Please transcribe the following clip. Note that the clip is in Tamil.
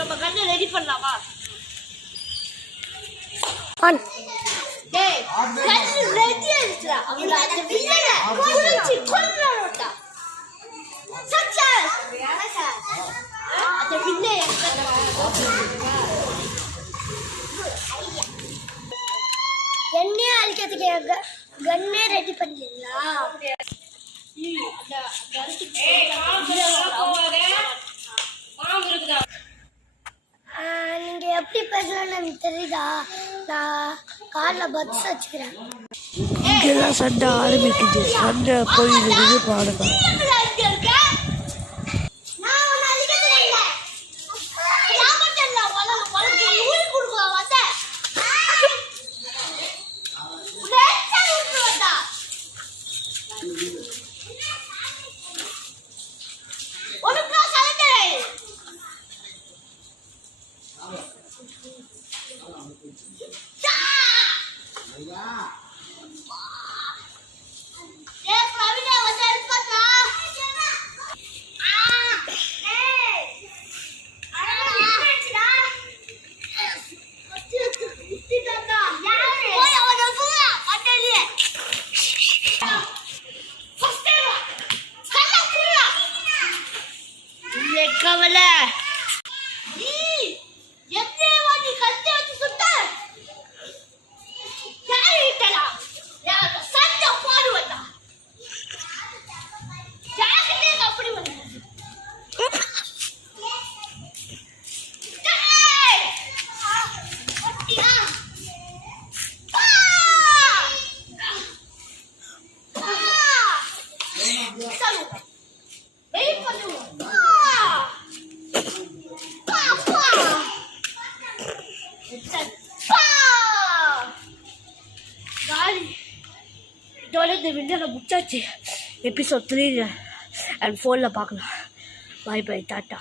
நம்ம கண்ணை ரெடி பண்ணலாமா? டேய் கண்ணு ரெடி ஆயிடுச்சுடா. அவள அந்த வில்லனை கொல்லுச்சு கொல்லுறடா. சக்சஸ். அந்த வில்லை என்னையே அழிக்கிறதுக்கு கண்ணே ரெடி பண்ணிடுங்களா? நீங்க எப்படி பேசலாம்னு எனக்கு தெரியுதா? நான் கார்ல பஸ் வச்சுக்கிறேன். இங்கதான் சண்டை ஆரம்பிக்குது. சண்டை போயிடுது பாருங்க. கவலை இதோட இந்த வீடியோவில் முடிச்சாச்சு. எபிசோட் 3 and 4 பார்க்கலாம். பாய் பாய் டாட்டா.